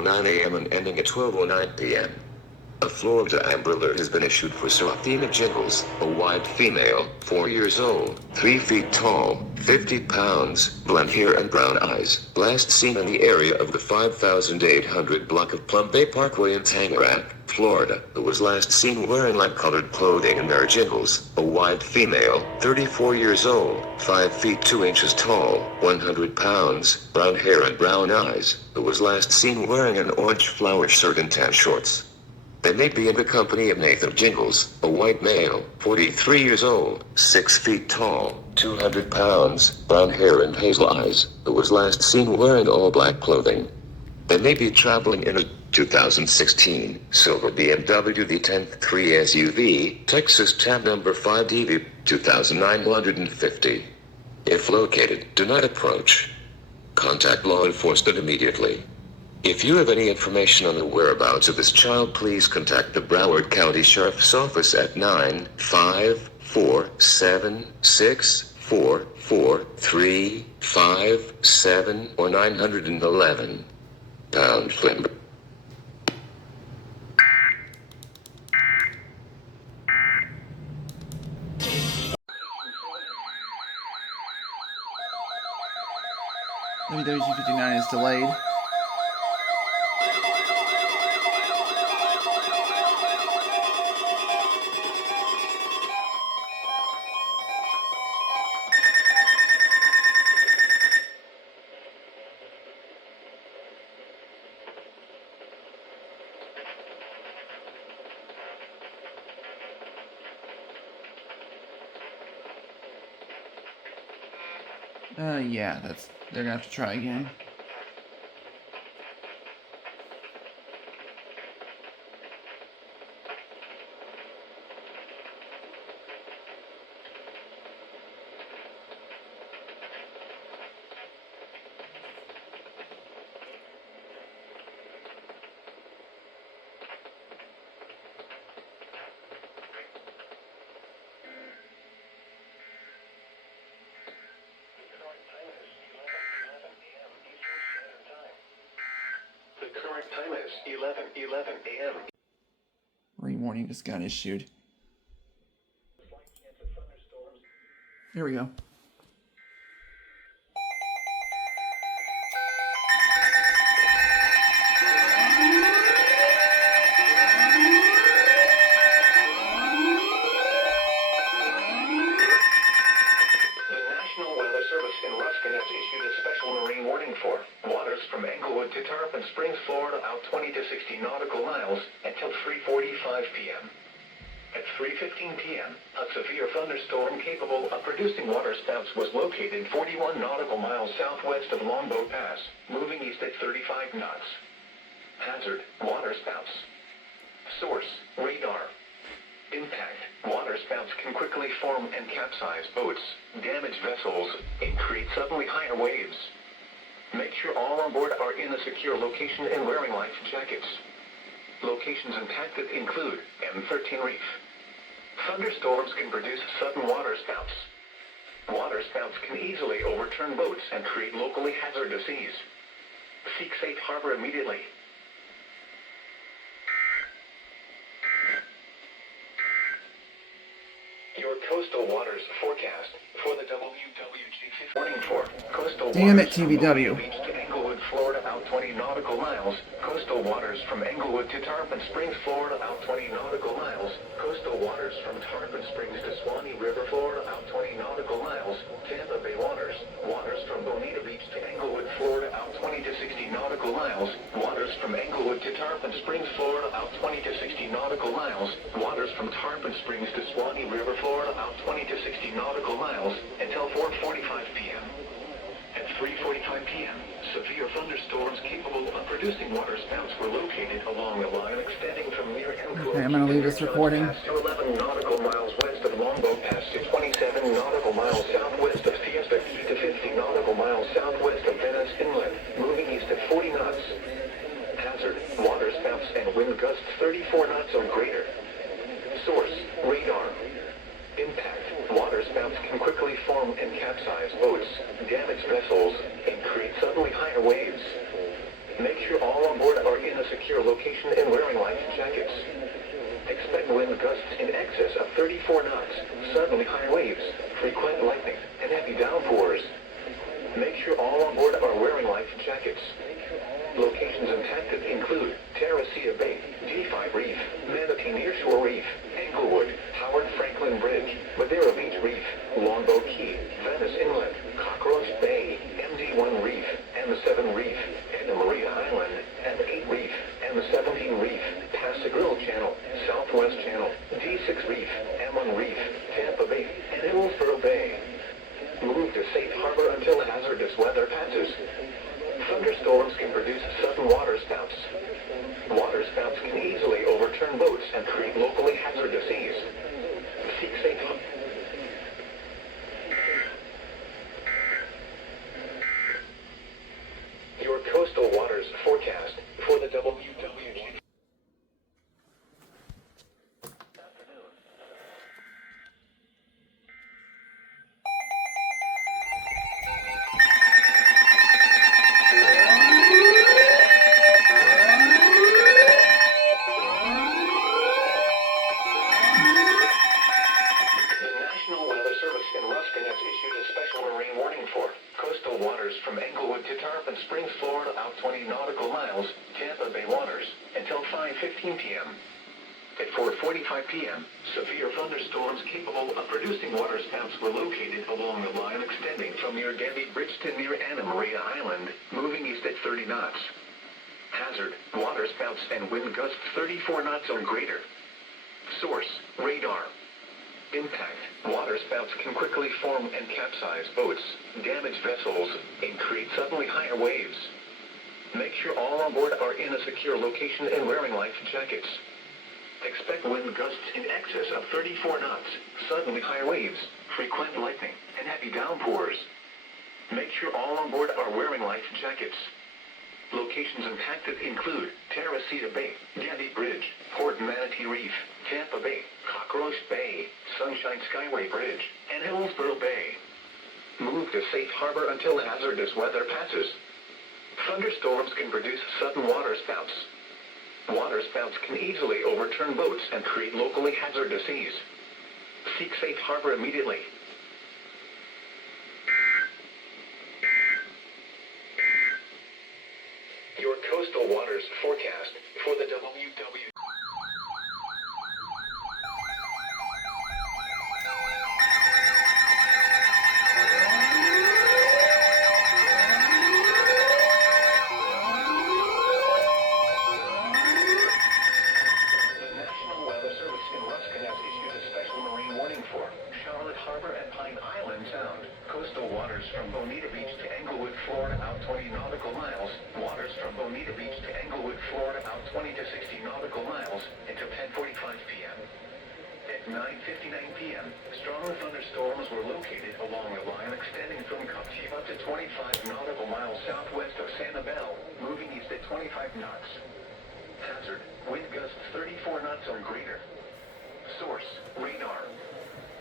11:09 a.m. and ending at 12:09 p.m. A Florida Amber Alert has been issued for Seraphina Jingles, a white female, 4 years old, 3 feet tall, 50 pounds, blonde hair and brown eyes, last seen in the area of the 5800 block of Plum Bay Parkway in Tangarat, Florida, who was last seen wearing light-colored clothing and their Jingles, a white female, 34 years old, 5 feet 2 inches tall, 100 pounds, brown hair and brown eyes, who was last seen wearing an orange flower shirt and tan shorts. They may be in the company of Nathan Jingles, a white male, 43 years old, 6 feet tall, 200 pounds, brown hair and hazel eyes, who was last seen wearing all black clothing. They may be traveling in a 2016 silver BMW D10-3 SUV, Texas tab number 5DV 2950. If located, do not approach. Contact law enforcement immediately. If you have any information on the whereabouts of this child, please contact the Broward County Sheriff's Office at 954-7644-357 or 911 pound Flynn. WWG59 is delayed. Yeah, they're gonna have to try again. Current time is 11:11 a.m. Rain warning just got issued. Here we go. For waters from Englewood to Tarpon Springs, Florida, out 20 to 60 nautical miles until 3:45 p.m. At 3:15 p.m., a severe thunderstorm capable of producing waterspouts was located 41 nautical miles southwest of Longboat Pass, moving east at 35 knots. Hazard: waterspouts. Source: radar. Impact: waterspouts can quickly form and capsize boats, damage vessels, and create suddenly higher waves. Make sure all on board are in a secure location and wearing life jackets. Locations impacted include M13 Reef. Thunderstorms can produce sudden waterspouts. Waterspouts can easily overturn boats and create locally hazardous seas. Seek safe harbor immediately. Your coastal waters forecast for the WWG warning for coastal Damn waters it, TVW. Beach to Englewood, Florida, out 20 nautical miles. Coastal waters from Englewood to Tarpon Springs, Florida, out 20 nautical miles. Coastal waters from Tarpon Springs to Swanee River, Florida, out 20 nautical miles. Tampa Bay waters. Waters from Bonita Beach to Englewood, Florida, out 20 to 60 nautical miles. Waters from Englewood to Tarpon Springs, Florida, out 20 to 60 nautical miles. Waters from Tarpon Springs to Swanee River, Florida, out 20 to 60 nautical miles until 4:45 p.m. At 3:45 p.m., severe thunderstorms capable of producing waterspouts were located along a line extending from near Elko. Okay, I'm gonna leave this recording. To 11 nautical miles west of Longboat Pass to 27 nautical miles southwest of Siesta to 50 nautical miles southwest of Venice Inlet, moving east at 40 knots. Hazard: waterspouts and wind gusts 34 knots or greater. Source: radar. Impact: waterspouts can quickly form and capsize boats, damage vessels, and create suddenly higher waves. Make sure all on board are Expect wind gusts in excess of 34 knots, suddenly high waves, frequent lightning, and heavy downpours. Make sure all on board are wearing life jackets. Locations impacted include Terracea Bay, G5 Reef, Manatee Nearshore Reef, Englewood, Howard Franklin Bridge, Madeira Beach Reef, Longboat Key, Venice Inlet, Cockroach Bay, MD1 Reef, M7 Reef, Anna Maria Island, M8 Reef, M17 Reef, Pascagoula Channel, Southwest Channel, D6 Reef, M1 Reef, Tampa Bay, and Hillsborough Bay. Move to safe harbor until hazardous weather passes. Thunderstorms can produce sudden waterspouts. Waterspouts can easily overturn boats and create locally hazardous seas. Seek safe harbor. Your coastal waters forecast for the WWG. From Englewood to Tarpon Springs, Florida, out 20 nautical miles, Tampa Bay waters, until 5:15 p.m. At 4:45 p.m., severe thunderstorms capable of producing waterspouts were located along the line extending from near Denby Bridge to near Anna Maria Island, moving east at 30 knots. Hazard, waterspouts and wind gusts 34 knots or greater. Source, radar. Impact, waterspouts can quickly form and capsize boats, damage vessels, and create suddenly higher waves. Make sure all on board are in a secure location and wearing life jackets. Expect wind gusts in excess of 34 knots, suddenly high waves, frequent lightning, and heavy downpours. Make sure all on board are wearing life jackets. Locations impacted include Terracea Bay, Denby Bridge, Port Manatee Reef, Tampa Bay, Cockroach Bay, Sunshine Skyway Bridge, and Hillsborough Bay. Move to safe harbor until hazardous weather passes. Thunderstorms can produce sudden waterspouts. Waterspouts can easily overturn boats and create locally hazardous seas. Seek safe harbor immediately. Your coastal waters forecast for the WW. From Bonita Beach to Englewood, Florida, out 20 nautical miles. Waters from Bonita Beach to Englewood, Florida, out 20 to 60 nautical miles until 10:45 p.m. At 9:59 p.m., strong thunderstorms were located along the line extending from Captiva to 25 nautical miles southwest of Sanibel, moving east at 25 knots. Hazard, wind gusts 34 knots or greater. Source, radar.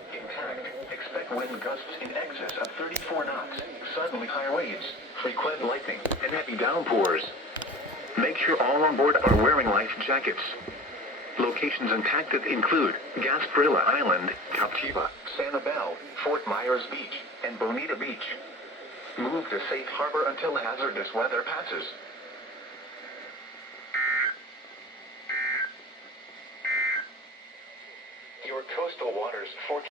Impact, expect wind gusts in excess of 34 knots, suddenly high waves, frequent lightning, and heavy downpours. Make sure all on board are wearing life jackets. Locations impacted include Gasparilla Island, Captiva, Sanibel, Fort Myers Beach, and Bonita Beach. Move to safe harbor until hazardous weather passes. Your coastal waters forecast.